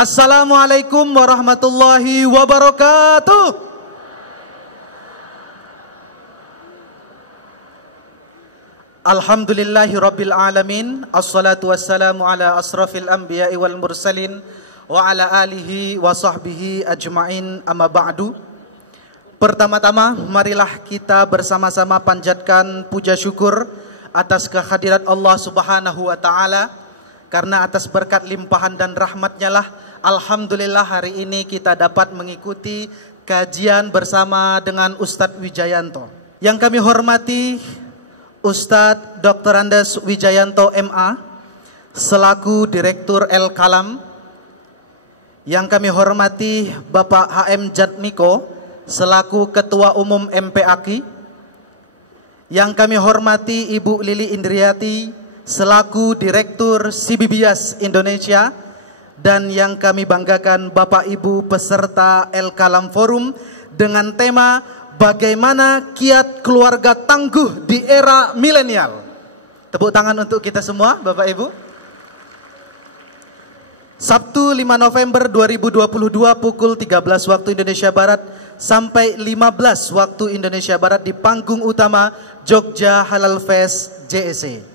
Assalamualaikum warahmatullahi wabarakatuh. Alhamdulillahi rabbil alamin. Assalatu wassalamu ala asrafil anbiya'i wal mursalin wa ala alihi wa sahbihi ajma'in, amma ba'du. Pertama-tama marilah kita bersama-sama panjatkan puja syukur atas kehadirat Allah Subhanahu wa ta'ala. Karena atas berkat limpahan dan rahmatnya lah, alhamdulillah hari ini kita dapat mengikuti kajian bersama dengan Ustadz Wijayanto. Yang kami hormati Ustadz Dr. Andes Wijayanto MA selaku Direktur El Kalam. Yang kami hormati Bapak HM Jatmiko selaku Ketua Umum MPAKI. Yang kami hormati Ibu Lili Indriati selaku Direktur CBBIAS Indonesia, dan yang kami banggakan Bapak Ibu peserta El Kalam Forum dengan tema bagaimana kiat keluarga tangguh di era milenial. Tepuk tangan untuk kita semua Bapak Ibu. Sabtu 5 November 2022 pukul 13 waktu Indonesia Barat sampai 15 waktu Indonesia Barat di panggung utama Jogja Halal Fest JSC.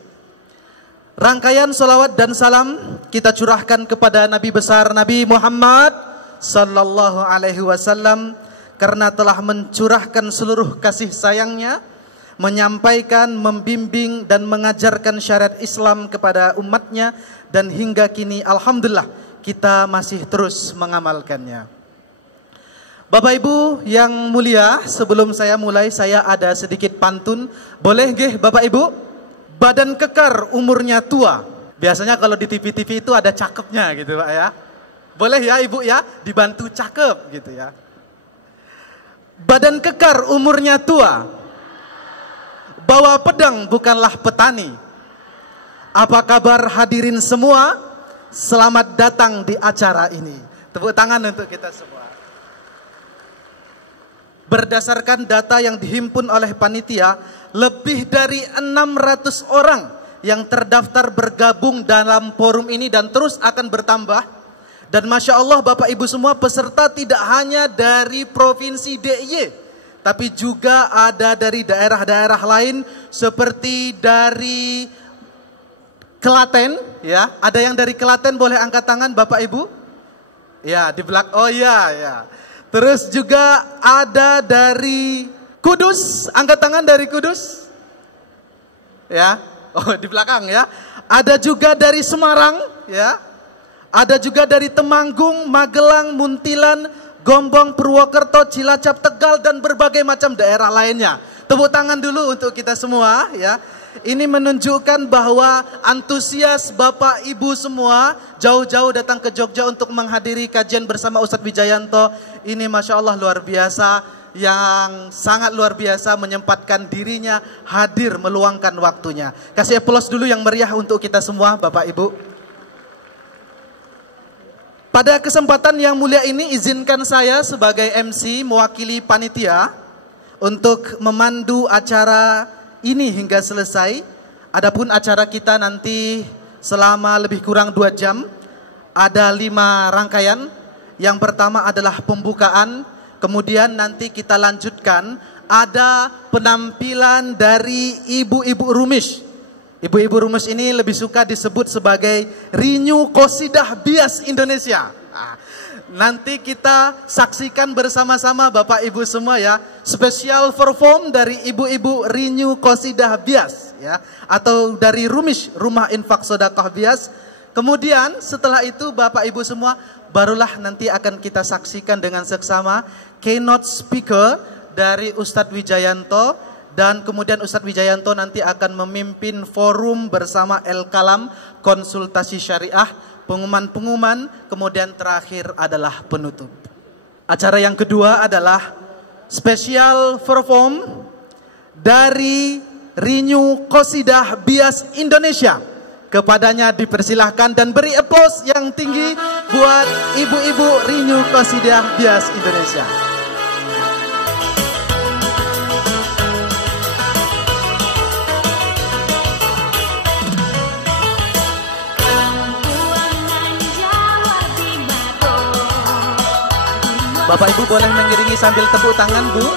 Rangkaian salawat dan salam kita curahkan kepada Nabi besar Nabi Muhammad sallallahu alaihi wasallam, karena telah mencurahkan seluruh kasih sayangnya, menyampaikan, membimbing dan mengajarkan syariat Islam kepada umatnya, dan hingga kini alhamdulillah kita masih terus mengamalkannya. Bapak Ibu yang mulia, sebelum saya mulai saya ada sedikit pantun. Boleh nggih Bapak Ibu? Badan kekar umurnya tua. Biasanya kalau di TV-TV itu ada cakepnya gitu Pak ya. Boleh ya Ibu ya, dibantu cakep gitu ya. Badan kekar umurnya tua, bawa pedang bukanlah petani. Apa kabar hadirin semua? Selamat datang di acara ini. Tepuk tangan untuk kita semua. Berdasarkan data yang dihimpun oleh panitia, lebih dari 600 orang yang terdaftar bergabung dalam forum ini dan terus akan bertambah. Dan Masya Allah Bapak Ibu semua, peserta tidak hanya dari Provinsi DIY, tapi juga ada dari daerah-daerah lain seperti dari Klaten ya. Ada yang dari Klaten boleh angkat tangan Bapak Ibu? Ya, di belakang. Oh iya ya. Terus juga ada dari Kudus, angkat tangan dari Kudus. Ya. Oh, di belakang ya. Ada juga dari Semarang ya. Ada juga dari Temanggung, Magelang, Muntilan, Gombong, Purwokerto, Cilacap, Tegal, dan berbagai macam daerah lainnya. Tepuk tangan dulu untuk kita semua ya. Ini menunjukkan bahwa antusias Bapak Ibu semua jauh-jauh datang ke Jogja untuk menghadiri kajian bersama Ustadz Wijayanto. Ini Masya Allah luar biasa, yang sangat luar biasa menyempatkan dirinya hadir meluangkan waktunya. Kasih aplaus dulu yang meriah untuk kita semua Bapak Ibu. Pada kesempatan yang mulia ini izinkan saya sebagai MC mewakili panitia untuk memandu acara ini hingga selesai. Adapun acara kita nanti selama lebih kurang 2 jam. Ada 5 rangkaian. Yang pertama adalah pembukaan. Kemudian nanti kita lanjutkan ada penampilan dari ibu-ibu rumish. Ibu-ibu rumish ini lebih suka disebut sebagai Rinyu Qasidah Bias Indonesia. Nanti kita saksikan bersama-sama Bapak Ibu semua ya. Special perform dari ibu-ibu Rinyu Qasidah Bias ya, atau dari Rumish, Rumah Infak Sedekah Bias. Kemudian setelah itu Bapak Ibu semua barulah nanti akan kita saksikan dengan seksama keynote speaker dari Ustadz Wijayanto, dan kemudian Ustadz Wijayanto nanti akan memimpin forum bersama El Kalam, konsultasi syariah, pengumuman-pengumuman, kemudian terakhir adalah penutup. Acara yang kedua adalah special perform dari Rinyu Qasidah Bias Indonesia. Kepadanya dipersilahkan dan beri aplaus yang tinggi buat ibu-ibu Rinyu Qasidah Bias Indonesia. Bapak Ibu boleh mengiringi sambil tepuk tangan, Bu.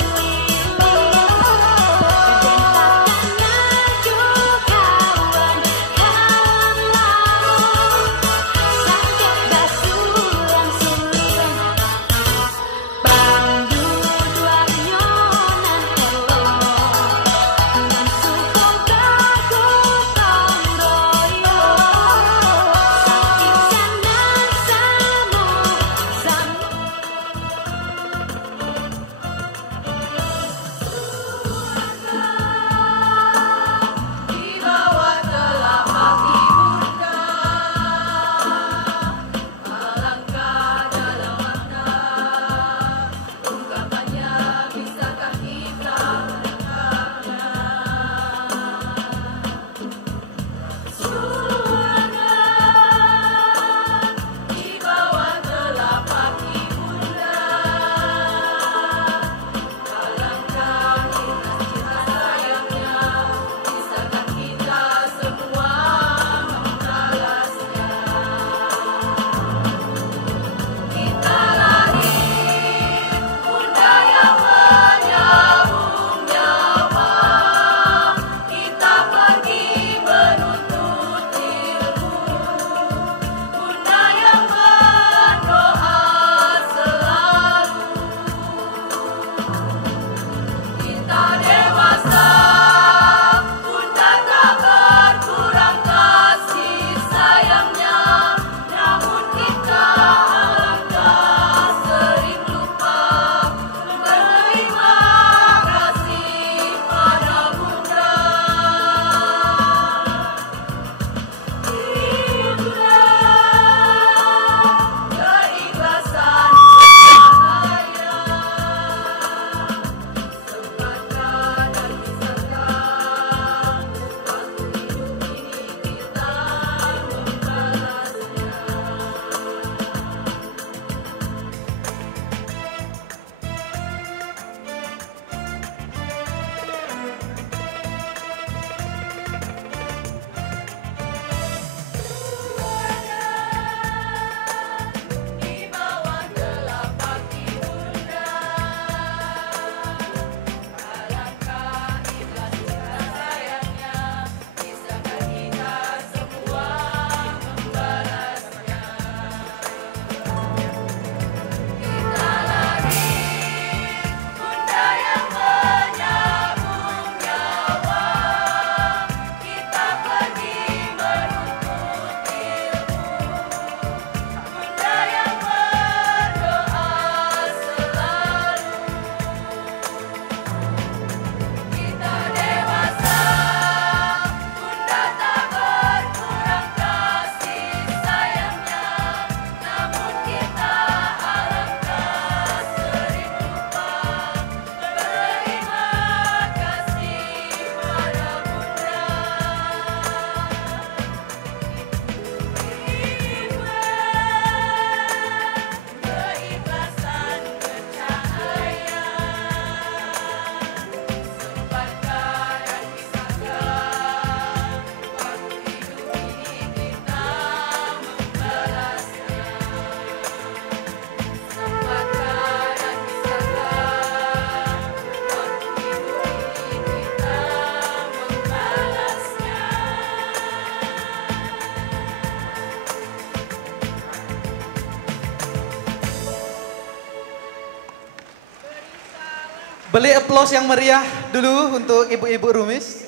Beli aplaus yang meriah dulu untuk ibu-ibu Rumis.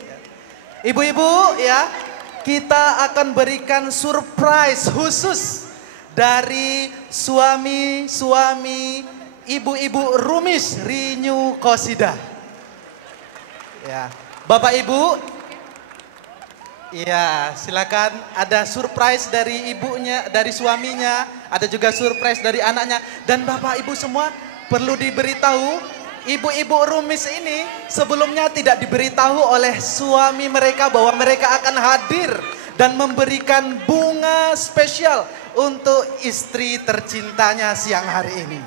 Ibu-ibu ya, kita akan berikan surprise khusus dari suami-suami ibu-ibu Rumis Rinyu Qasidah. Ya, Bapak Ibu, ya silakan, ada surprise dari ibunya, dari suaminya, ada juga surprise dari anaknya. Dan Bapak Ibu semua perlu diberitahu, ibu-ibu Rumis ini sebelumnya tidak diberitahu oleh suami mereka bahwa mereka akan hadir dan memberikan bunga spesial untuk istri tercintanya siang hari ini.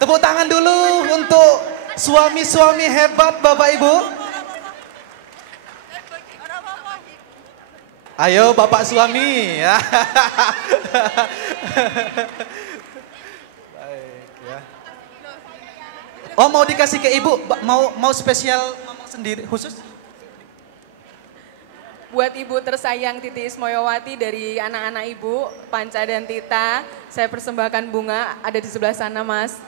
Tepuk tangan dulu untuk suami-suami hebat Bapak Ibu. Ayo Bapak suami ya. Baik ya. Oh, mau dikasih ke ibu? Mau spesial ngomong sendiri khusus? Buat ibu tersayang Titi Ismoyowati dari anak-anak ibu, Panca dan Tita, saya persembahkan bunga, ada di sebelah sana Mas.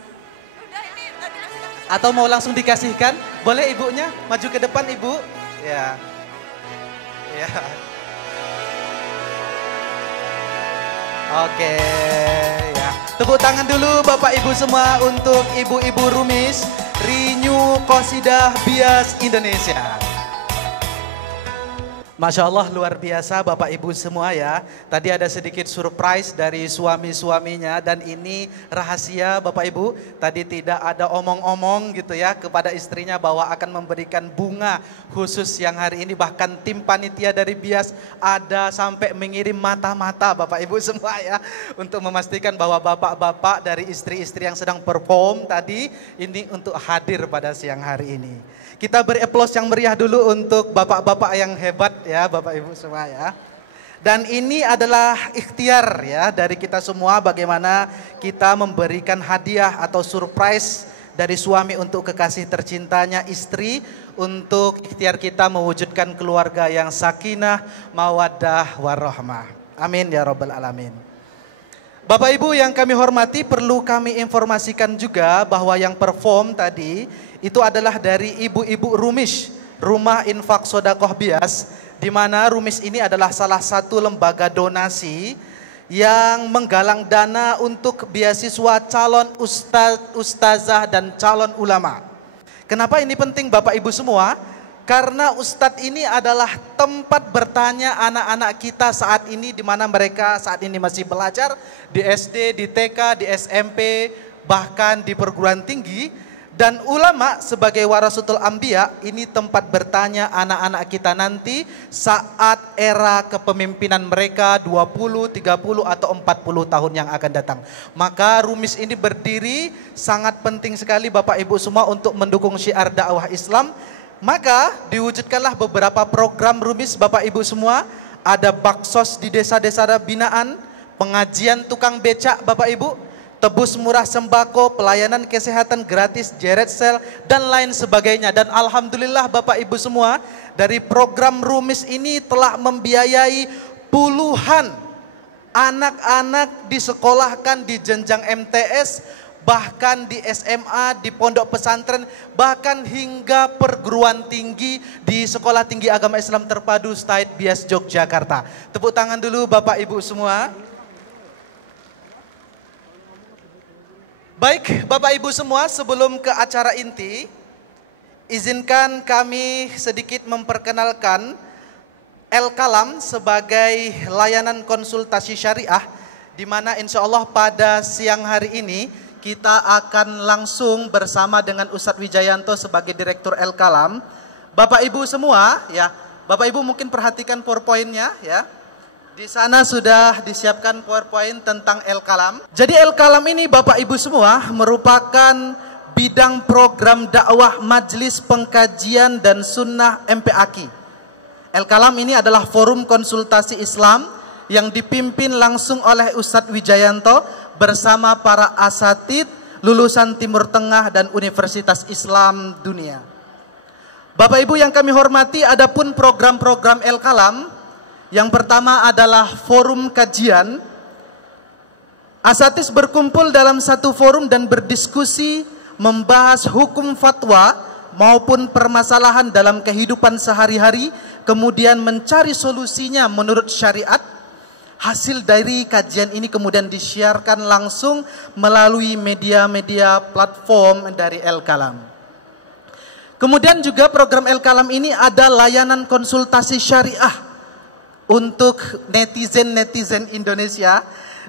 Atau mau langsung dikasihkan? Boleh ibunya maju ke depan ibu? Ya. Ya. Oke, ya. Tepuk tangan dulu Bapak Ibu semua untuk ibu-ibu Rumis Rinyu Qasidah Bias Indonesia. Masya Allah luar biasa Bapak Ibu semua ya. Tadi ada sedikit surprise dari suami-suaminya dan ini rahasia Bapak Ibu. Tadi tidak ada omong-omong gitu ya kepada istrinya bahwa akan memberikan bunga khusus yang hari ini. Bahkan tim panitia dari Bias ada sampai mengirim mata-mata Bapak Ibu semua ya. Untuk memastikan bahwa bapak-bapak dari istri-istri yang sedang perform tadi ini untuk hadir pada siang hari ini. Kita beri aplaus yang meriah dulu untuk bapak-bapak yang hebat ya Bapak Ibu semua ya. Dan ini adalah ikhtiar ya dari kita semua bagaimana kita memberikan hadiah atau surprise dari suami untuk kekasih tercintanya istri untuk ikhtiar kita mewujudkan keluarga yang sakinah, mawaddah, warahmah. Amin ya rabbal alamin. Bapak Ibu yang kami hormati, perlu kami informasikan juga bahwa yang perform tadi itu adalah dari ibu-ibu Rumis, Rumah Infak Sodakoh Bias, di mana Rumis ini adalah salah satu lembaga donasi yang menggalang dana untuk beasiswa calon ustazah dan calon ulama. Kenapa ini penting Bapak Ibu semua? Karena ustadz ini adalah tempat bertanya anak-anak kita saat ini, di mana mereka saat ini masih belajar di SD, di TK, di SMP, bahkan di perguruan tinggi. Dan ulama sebagai warasatul anbiya ini tempat bertanya anak-anak kita nanti saat era kepemimpinan mereka 20, 30 atau 40 tahun yang akan datang. Maka Rumis ini berdiri sangat penting sekali Bapak Ibu semua untuk mendukung syiar dakwah Islam. Maka diwujudkanlah beberapa program Rumis Bapak Ibu semua. Ada baksos di desa-desa binaan, pengajian tukang becak Bapak Ibu, tebus murah sembako, pelayanan kesehatan gratis, jeret sel, dan lain sebagainya. Dan Alhamdulillah Bapak Ibu semua, dari program Rumis ini telah membiayai puluhan anak-anak disekolahkan di jenjang MTS, bahkan di SMA, di pondok pesantren, bahkan hingga perguruan tinggi di Sekolah Tinggi Agama Islam Terpadu State Bias Yogyakarta. Tepuk tangan dulu Bapak Ibu semua. Baik Bapak Ibu semua, sebelum ke acara inti, izinkan kami sedikit memperkenalkan El-Kalam sebagai layanan konsultasi syariah, di mana insya Allah pada siang hari ini kita akan langsung bersama dengan Ustadz Wijayanto sebagai Direktur El-Kalam. Bapak Ibu semua ya, Bapak Ibu mungkin perhatikan PowerPoint-nya ya. Di sana sudah disiapkan PowerPoint tentang El-Kalam. Jadi El-Kalam ini Bapak Ibu semua merupakan bidang program dakwah Majelis Pengkajian dan Sunnah MPAKI. El-Kalam ini adalah forum konsultasi Islam yang dipimpin langsung oleh Ustadz Wijayanto bersama para asatid lulusan Timur Tengah dan Universitas Islam dunia. Bapak Ibu yang kami hormati, adapun program-program El-Kalam, yang pertama adalah forum kajian. Asatidz berkumpul dalam satu forum dan berdiskusi membahas hukum fatwa maupun permasalahan dalam kehidupan sehari-hari, kemudian mencari solusinya menurut syariat. Hasil dari kajian ini kemudian disiarkan langsung melalui media-media platform dari El-Kalam. Kemudian juga program El-Kalam ini ada layanan konsultasi syariah untuk netizen-netizen Indonesia,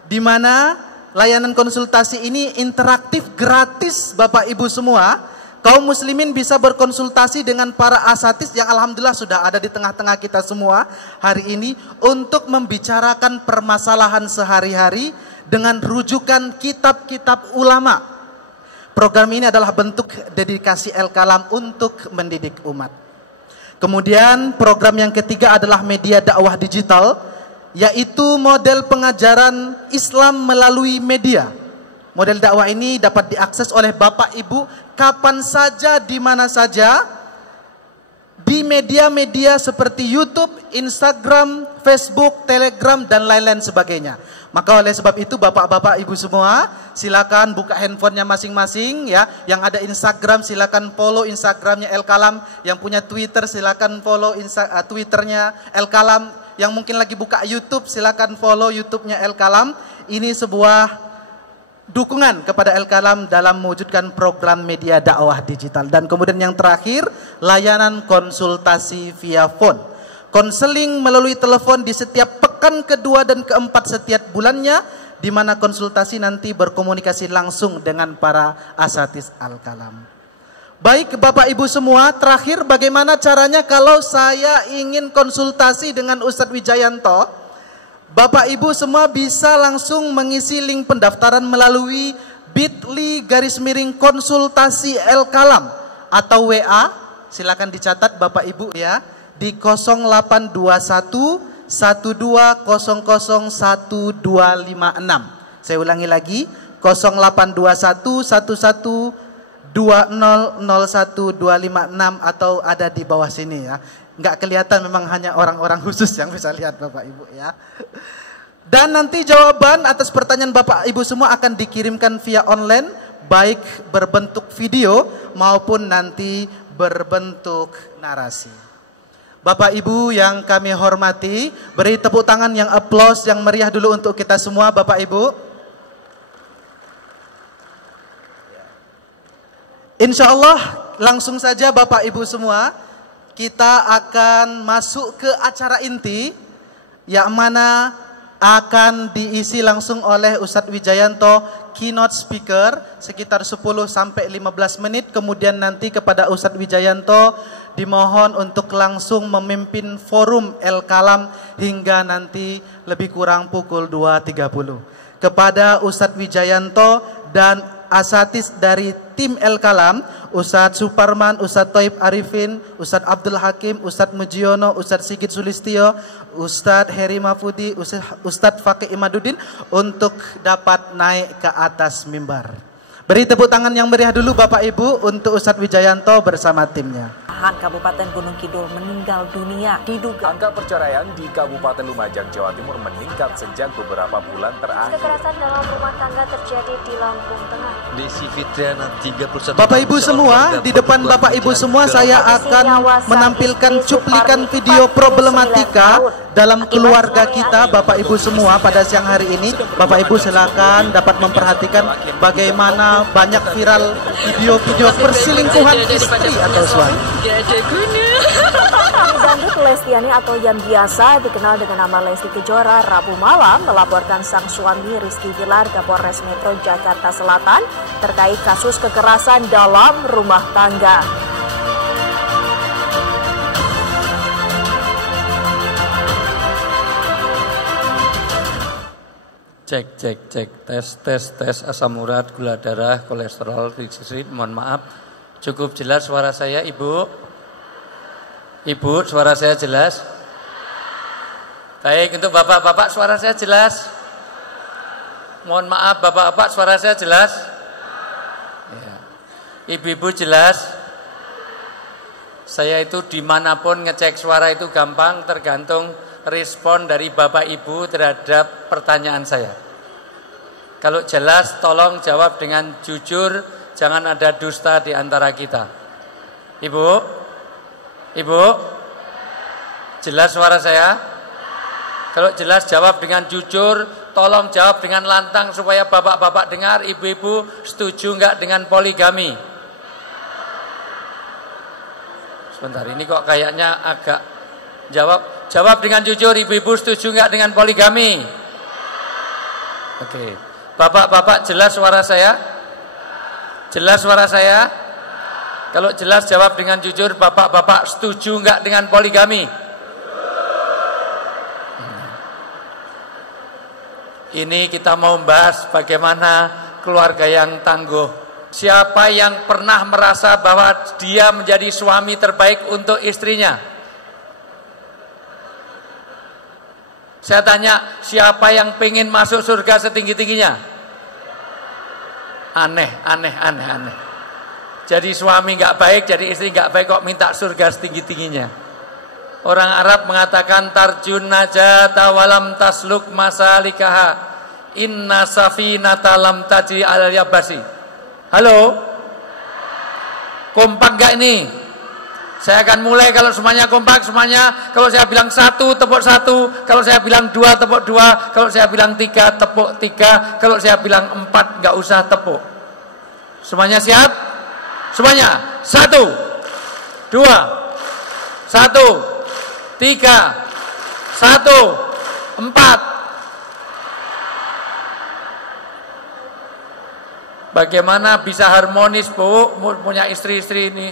di mana layanan konsultasi ini interaktif, gratis Bapak Ibu semua. Kaum muslimin bisa berkonsultasi dengan para asatidz yang alhamdulillah sudah ada di tengah-tengah kita semua hari ini untuk membicarakan permasalahan sehari-hari dengan rujukan kitab-kitab ulama. Program ini adalah bentuk dedikasi El-Kalam untuk mendidik umat. Kemudian program yang ketiga adalah media dakwah digital, yaitu model pengajaran Islam melalui media. Model dakwah ini dapat diakses oleh Bapak Ibu kapan saja, di mana saja, di media-media seperti YouTube, Instagram, Facebook, Telegram, dan lain-lain sebagainya. Maka oleh sebab itu Bapak-bapak Ibu semua, silakan buka handphonenya masing-masing ya. Yang ada Instagram silakan follow Instagramnya El Kalam. Yang punya Twitter silakan follow Twitternya El Kalam. Yang mungkin lagi buka YouTube silakan follow YouTube-nya El Kalam. Ini sebuah dukungan kepada El Kalam dalam mewujudkan program media dakwah digital. Dan kemudian yang terakhir, layanan konsultasi via phone. Konseling melalui telepon di setiap pekan kedua dan keempat setiap bulannya, di mana konsultasi nanti berkomunikasi langsung dengan para asatiz Al Kalam. Baik Bapak Ibu semua, terakhir bagaimana caranya kalau saya ingin konsultasi dengan Ustadz Wijayanto? Bapak Ibu semua bisa langsung mengisi link pendaftaran melalui bit.ly/konsultasi El Kalam atau WA, silakan dicatat Bapak Ibu ya, di 0821 12001256. Saya ulangi lagi, 0821 11200126 atau ada di bawah sini ya. Nggak kelihatan, memang hanya orang-orang khusus yang bisa lihat Bapak Ibu ya. Dan nanti jawaban atas pertanyaan Bapak Ibu semua akan dikirimkan via online, baik berbentuk video maupun nanti berbentuk narasi. Bapak Ibu yang kami hormati, beri tepuk tangan yang aplaus yang meriah dulu untuk kita semua Bapak Ibu. Insya Allah langsung saja Bapak Ibu semua, kita akan masuk ke acara inti yang mana akan diisi langsung oleh Ustadz Wijayanto, keynote speaker sekitar 10-15 menit. Kemudian nanti kepada Ustadz Wijayanto dimohon untuk langsung memimpin forum El Kalam hingga nanti lebih kurang pukul 2.30. Kepada Ustadz Wijayanto dan asatiz dari tim El Kalam, Ustadz Suparman, Ustadz Toib Arifin, Ustadz Abdul Hakim, Ustadz Mujiono, Ustadz Sigit Sulistio, Ustadz Heri Mafudi, Ustadz Fakih Imaduddin untuk dapat naik ke atas mimbar. Beri tepuk tangan yang meriah dulu Bapak Ibu untuk Ustadz Wijayanto bersama timnya. Kabupaten Gunung Kidul meninggal dunia diduga. Angka perceraian di Kabupaten Lumajang, Jawa Timur meningkat sejak beberapa bulan terakhir. Kekerasan dalam rumah tangga terjadi di Lampung Tengah. Desi Fitriana 31. Bapak Ibu semua, di depan Bapak Ibu semua saya akan menampilkan cuplikan video problematika dalam keluarga kita Bapak Ibu semua pada siang hari ini. Bapak Ibu silakan dapat memperhatikan bagaimana banyak viral video-video perselingkuhan istri atau suami. Dangdut Lestiani atau yang biasa dikenal dengan nama Lesti Kejora Rabu malam melaporkan sang suami Rizky Bilar ke Polres Metro Jakarta Selatan terkait kasus kekerasan dalam rumah tangga. Cek tes asam urat, gula darah, kolesterol, triglycerid. Mohon maaf, cukup jelas suara saya Ibu? Ibu, suara saya jelas? Baik, untuk bapak-bapak suara saya jelas? Mohon maaf bapak-bapak, suara saya jelas? Ya. Ibu-ibu jelas? Saya itu dimanapun ngecek suara itu gampang, tergantung respon dari bapak ibu terhadap pertanyaan saya. Kalau jelas tolong jawab dengan jujur, jangan ada dusta di antara kita. Ibu, jelas suara saya? Kalau jelas jawab dengan jujur, tolong jawab dengan lantang supaya bapak-bapak dengar. Ibu-ibu setuju enggak dengan poligami? Sebentar, ini kok kayaknya agak jawab dengan jujur. Ibu-ibu setuju enggak dengan poligami? Oke. Bapak-bapak jelas suara saya? Jelas suara saya? Kalau jelas jawab dengan jujur, bapak-bapak setuju enggak dengan poligami? Ini kita mau membahas bagaimana keluarga yang tangguh. Siapa yang pernah merasa bahwa dia menjadi suami terbaik untuk istrinya? Saya tanya, siapa yang pengen masuk surga setinggi-tingginya? Aneh. Jadi suami nggak baik, jadi istri nggak baik kok minta surga setinggi-tingginya. Orang Arab mengatakan tarjun najata walam tasluk masalikaha inna safinata lam tajri alal yabasi. Halo? Kompak gak ini? Saya akan mulai, kalau semuanya kompak, semuanya. Kalau saya bilang 1, tepuk 1. Kalau saya bilang 2, tepuk 2. Kalau saya bilang 3, tepuk 3. Kalau saya bilang 4, gak usah tepuk. Semuanya siap? Semuanya. 1, 2, 1, 3, 1, 4. Bagaimana bisa harmonis, Bu? Punya istri-istri ini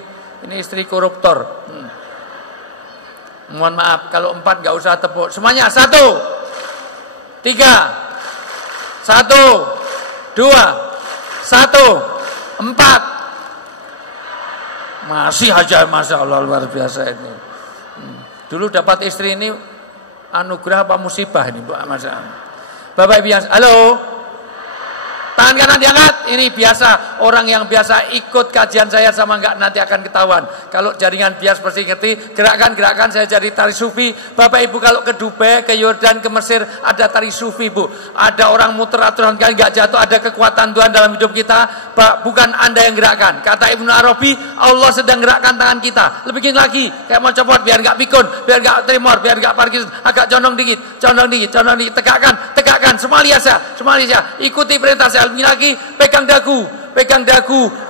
istri koruptor. Mohon maaf, kalau 4 nggak usah tepuk. Semuanya 1, 3, 1, 2, 1, 4. Masih aja, Masya Allah, luar biasa ini. Dulu dapat istri ini anugerah apa musibah ini, Bu? Bapak Ibu yang, halo? Tangan kanan diangkat. Ini biasa, orang yang biasa ikut kajian saya sama enggak nanti akan ketahuan. Kalau jaringan bias pasti ngerti. Gerakan saya jadi tari sufi. Bapak Ibu kalau ke Dubai, ke Yordan, ke Mesir ada tari sufi, Bu. Ada orang muter aturan kan enggak jatuh, ada kekuatan Tuhan dalam hidup kita. Bukan Anda yang gerakkan. Kata Ibnu Arabi, Allah sedang gerakkan tangan kita. Lebih lagi, kayak mau copot biar enggak pikun, biar enggak tremor, biar enggak Parkinson. Agak condong dikit. Tegakkan. Semua lihat saya. Ikuti perintah saya. Lebih lagi, pegang dagu,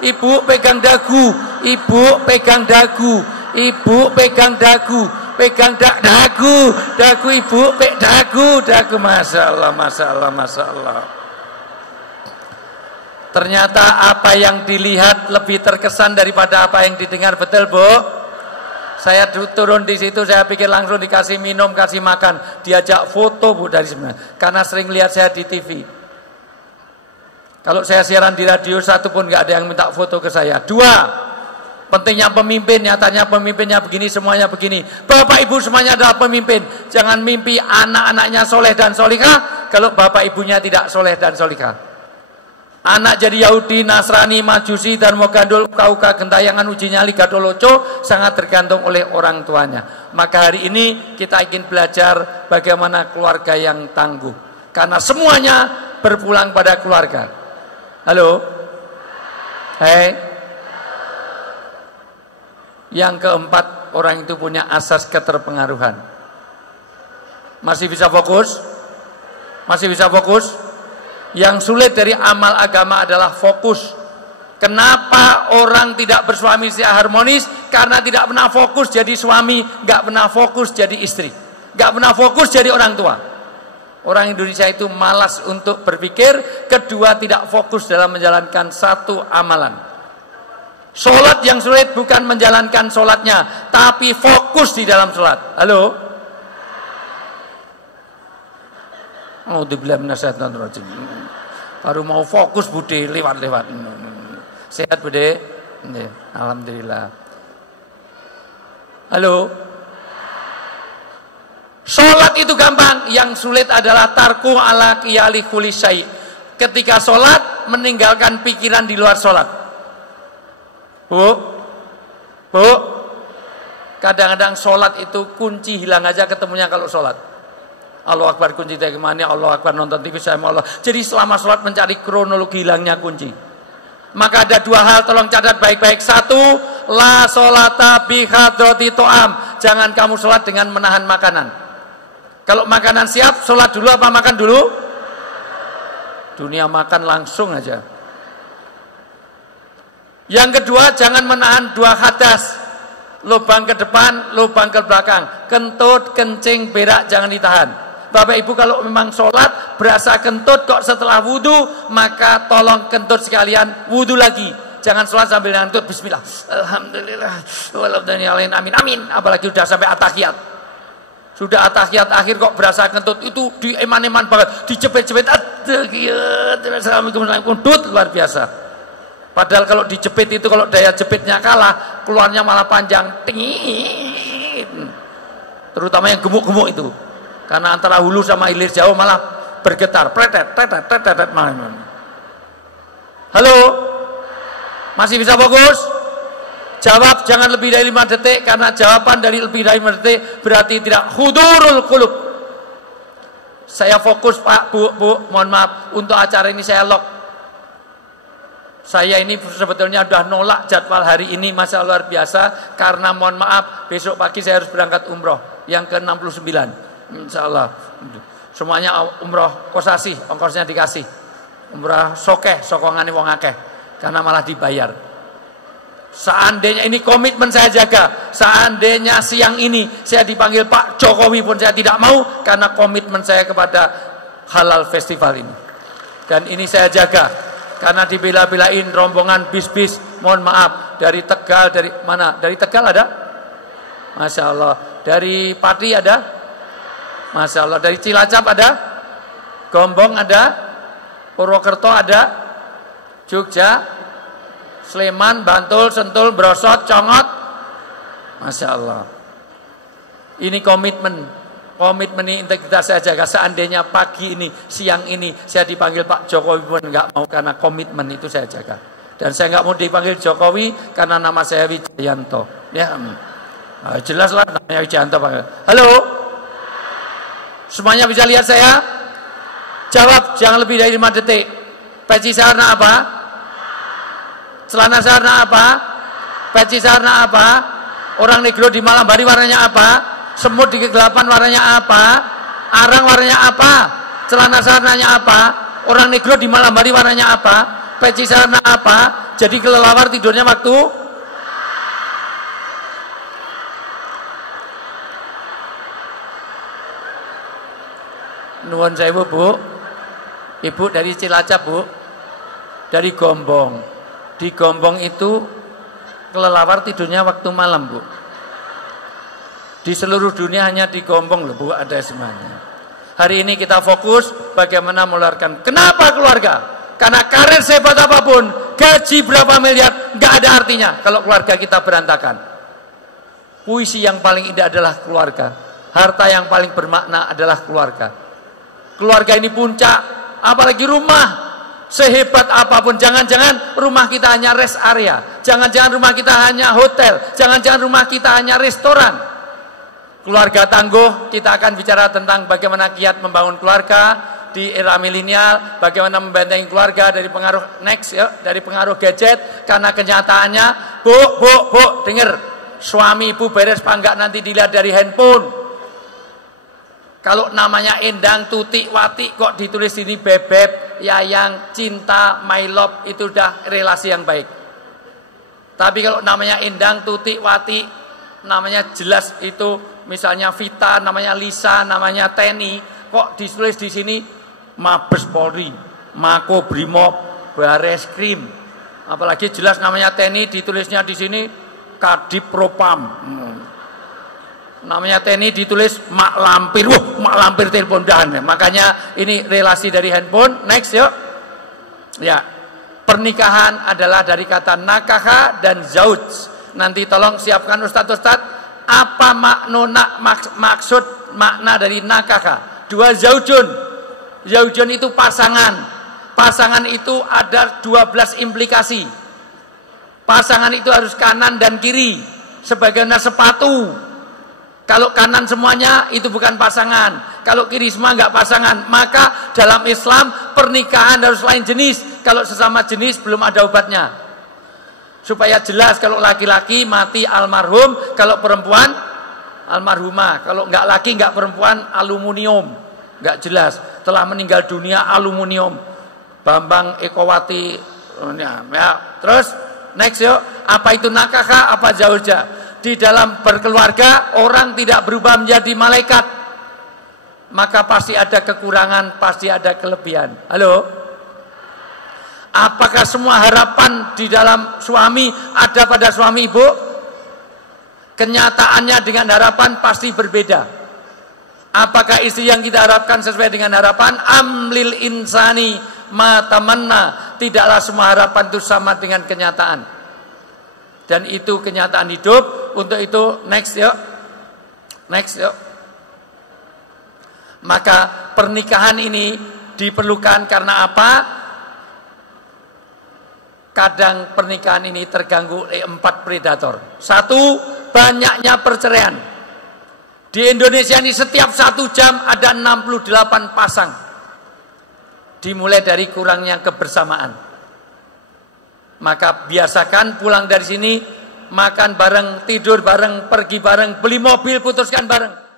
ibu pegang dagu, ibu dagu, Masya Allah. Ternyata apa yang dilihat lebih terkesan daripada apa yang didengar, betul Bu? Saya turun di situ, saya pikir langsung dikasih minum, kasih makan, diajak foto, Bu, dari sebenarnya, karena sering lihat saya di TV. Kalau saya siaran di radio, satu pun nggak ada yang minta foto ke saya. 2, pentingnya pemimpin, nyatanya pemimpinnya begini, semuanya begini. Bapak Ibu semuanya adalah pemimpin. Jangan mimpi anak-anaknya soleh dan solihah kalau bapak ibunya tidak soleh dan solihah. Anak jadi Yahudi, Nasrani, Majusi, dan Mogandul, Kauka, Gentayangan, Uji Nyali, Gadoloco sangat tergantung oleh orang tuanya. Maka hari ini kita ingin belajar bagaimana keluarga yang tangguh. Karena semuanya berpulang pada keluarga. Halo? Hai. Yang keempat, orang itu punya asas keterpengaruhan. Masih bisa fokus? Yang sulit dari amal agama adalah fokus. Kenapa orang tidak bersuami istri harmonis? Karena tidak pernah fokus jadi suami, nggak pernah fokus jadi istri, nggak pernah fokus jadi orang tua. Orang Indonesia itu malas untuk berpikir. Kedua, tidak fokus dalam menjalankan satu amalan. Sholat yang sulit bukan menjalankan sholatnya, tapi fokus di dalam sholat. Halo? Baru mau fokus, Bude, lewat. Sehat, Bude? Alhamdulillah. Halo? Sholat itu gampang, yang sulit adalah tarku ala qiyali kulli syai'. Ketika sholat, meninggalkan pikiran di luar sholat. Bu, kadang-kadang sholat itu kunci hilang aja ketemunya kalau sholat. Allahu Akbar, kunci dari kemana? Allahu Akbar, nonton TV saya mau Allah. Jadi selama sholat mencari kronologi hilangnya kunci. Maka ada 2 hal, tolong catat baik-baik. 1, la sholata bi hadrati to'am. Jangan kamu sholat dengan menahan makanan. Kalau makanan siap, sholat dulu apa makan dulu? Dunia makan langsung aja. Yang kedua, jangan menahan 2 hadas. Lubang ke depan, lubang ke belakang. Kentut, kencing, berak jangan ditahan. Bapak Ibu kalau memang sholat berasa kentut kok setelah wudhu, maka tolong kentut sekalian wudhu lagi. Jangan sholat sambil ngantut. Bismillah, alhamdulillah, walhamdulillah, amin. Apalagi sudah sampai atahiyat. Sudah atahiyat akhir kok berasa kentut, itu di eman-eman banget, dijepit-jepit, assalamualaikum, luar biasa. Padahal kalau dijepit itu, kalau daya jepitnya kalah, keluarnya malah panjang, terutama yang gemuk-gemuk itu, karena antara hulu sama hilir jauh malah bergetar, pretet. Halo? Masih bisa fokus? Jawab jangan lebih dari 5 detik, karena jawaban dari lebih dari 5 detik berarti tidak hudurul qulub. Saya fokus Pak, Bu, mohon maaf, untuk acara ini saya lock. Saya ini sebetulnya sudah nolak jadwal hari ini, masa luar biasa, karena mohon maaf, besok pagi saya harus berangkat umroh yang ke-69. Insya Allah. Semuanya umroh kosasi, ongkosnya dikasih. Umroh sokeh, sokongane wong akeh, karena malah dibayar. Seandainya ini komitmen saya jaga, seandainya siang ini saya dipanggil Pak Jokowi pun saya tidak mau, karena komitmen saya kepada halal festival ini. Dan ini saya jaga, karena dibela-belain rombongan bis-bis, mohon maaf, dari Tegal, dari mana? Dari Tegal ada? Masya Allah. Dari Pati ada? Masya Allah. Dari Cilacap ada? Gombong ada? Purwokerto ada? Jogja, Sleman, Bantul, Sentul, Brosot, Congot. Masya Allah. Ini komitmen ini integritas saya jaga. Seandainya pagi ini, siang ini saya dipanggil Pak Jokowi pun nggak mau, karena komitmen itu saya jaga. Dan saya nggak mau dipanggil Jokowi karena nama saya Wijayanto. Ya, jelas lah namanya Wijayanto. Halo, semuanya bisa lihat saya? Jawab jangan lebih dari 5 detik. Peci saya warna apa? Celana saya warna apa? Peci saya warna apa? Orang negro di malam hari warnanya apa? Semut di kegelapan warnanya apa? Arang warnanya apa? Celana saya warnanya apa? Orang negro di malam hari warnanya apa? Peci saya warna apa? Jadi kelelawar tidurnya waktu? Nuwun sewu Bu. Ibu dari Cilacap Bu. Dari Gombong. Di Gombong itu kelelawar tidurnya waktu malam Bu. Di seluruh dunia hanya di Gombong loh Bu ada semuanya. Hari ini kita fokus bagaimana mengeluarkan. Kenapa keluarga? Karena karir sehebat apapun, gaji berapa miliar, nggak ada artinya kalau keluarga kita berantakan. Puisi yang paling indah adalah keluarga. Harta yang paling bermakna adalah keluarga. Keluarga ini puncak, apalagi rumah. Sehebat apapun, jangan-jangan rumah kita hanya rest area, jangan-jangan rumah kita hanya hotel, jangan-jangan rumah kita hanya restoran. Keluarga tangguh, kita akan bicara tentang bagaimana kiat membangun keluarga di era milenial, bagaimana membentengi keluarga dari pengaruh next ya, dari pengaruh gadget. Karena kenyataannya, Bu, dengar, suami ibu beres apa enggak nanti dilihat dari handphone. Kalau namanya Endang, Tuti, Wati kok ditulis ini Bebek, Yayang, Cinta, My Love, itu udah relasi yang baik. Tapi kalau namanya Endang, Tuti, Wati, namanya jelas itu misalnya Vita, namanya Lisa, namanya Teni, kok ditulis di sini Mabes Polri, Mako Brimob, Bares Krim. Apalagi jelas namanya Teni ditulisnya di sini Kadip Propam. Namanya Teni ditulis Mak Lampir. Mak Lampir telepon dan. Makanya ini relasi dari handphone. Next yuk. Ya. Pernikahan adalah dari kata nakaha dan zauj. Nanti tolong siapkan ustadz-ustadz apa maksud makna dari nakaha. 2 zaujun. Zaujun itu pasangan. Pasangan itu ada 12 implikasi. Pasangan itu harus kanan dan kiri. Sebagaimana sepatu. Kalau kanan semuanya itu bukan pasangan. Kalau kiri semua enggak pasangan. Maka dalam Islam pernikahan harus lain jenis. Kalau sesama jenis belum ada obatnya. Supaya jelas kalau laki-laki mati almarhum. Kalau perempuan almarhumah. Kalau enggak laki enggak perempuan aluminium. Enggak jelas. Telah meninggal dunia aluminium. Bambang Ekowati. Ya. Terus next yuk. Apa itu nakakah? Apa zauja? Di dalam berkeluarga orang tidak berubah menjadi malaikat, maka pasti ada kekurangan, pasti ada kelebihan. Halo, apakah semua harapan di dalam suami ada pada suami ibu? Kenyataannya dengan harapan pasti berbeda. Apakah istri yang kita harapkan sesuai dengan harapan? Amlil insani ma tamanna. Tidaklah semua harapan itu sama dengan kenyataan. Dan itu kenyataan hidup. Untuk itu next yuk. Next yuk. Maka pernikahan ini diperlukan karena apa? kadang pernikahan ini terganggu oleh 4 predator. 1, banyaknya perceraian. Di Indonesia ini setiap 1 jam ada 68 pasang. Dimulai dari kurangnya kebersamaan. Maka biasakan pulang dari sini, makan bareng, tidur bareng, pergi bareng, beli mobil, putuskan bareng.